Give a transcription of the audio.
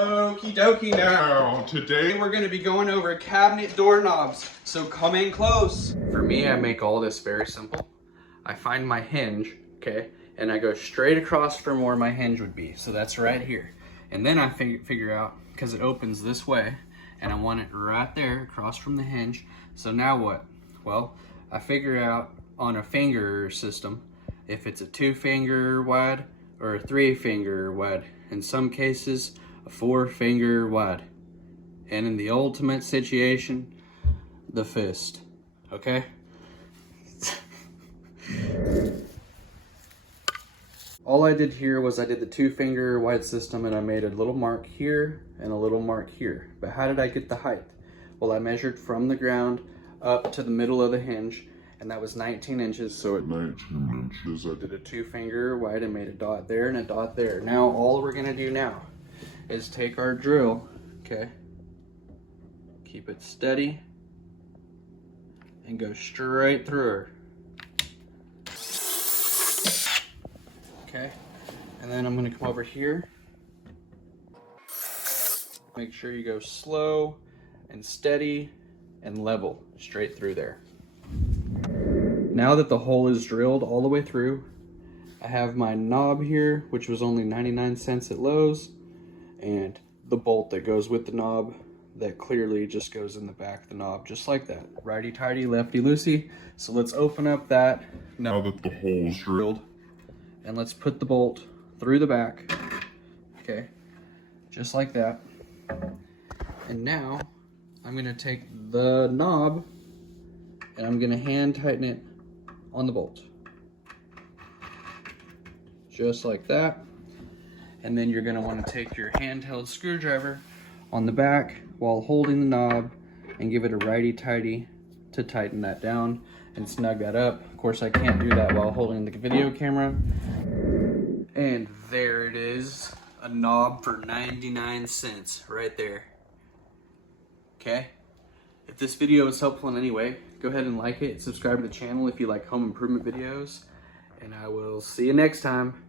Okie dokie now. Today we're going to be going over cabinet doorknobs, so come in close. For me, I make all this very simple. I find my hinge, okay, and I go straight across from where my hinge would be. So that's right here. And then I figure out, because it opens this way, and I want it right there across from the hinge. So now what? Well, I figure out on a finger system if it's a 2-finger wide or a 3-finger wide. In some cases, a 4-finger wide. And in the ultimate situation, the fist. Okay? All I did here was I did the 2-finger wide system, and I made a little mark here and a little mark here. But how did I get the height? Well, I measured from the ground up to the middle of the hinge, and that was 19 inches. So at 19 inches, I did a 2-finger wide and made a dot there and a dot there. Now, all we're gonna do now is take our drill, okay? Keep it steady and go straight through her. Okay, and then I'm gonna come over here. Make sure you go slow and steady and level straight through there. Now that the hole is drilled all the way through, I have my knob here, which was only 99 cents at Lowe's, and the bolt that goes with the knob that clearly just goes in the back of the knob, just like that. Righty-tighty, lefty-loosey. So let's open up that now that the hole is drilled. And let's put the bolt through the back, okay, just like that. And now I'm gonna take the knob and I'm gonna hand tighten it on the bolt, just like that. And then you're gonna wanna take your handheld screwdriver on the back while holding the knob and give it a righty-tighty to tighten that down and snug that up. Of course, I can't do that while holding the video camera. And there it is, a knob for 99 cents right there. Okay? If this video was helpful in any way, go ahead and like it, subscribe to the channel if you like home improvement videos, and I will see you next time.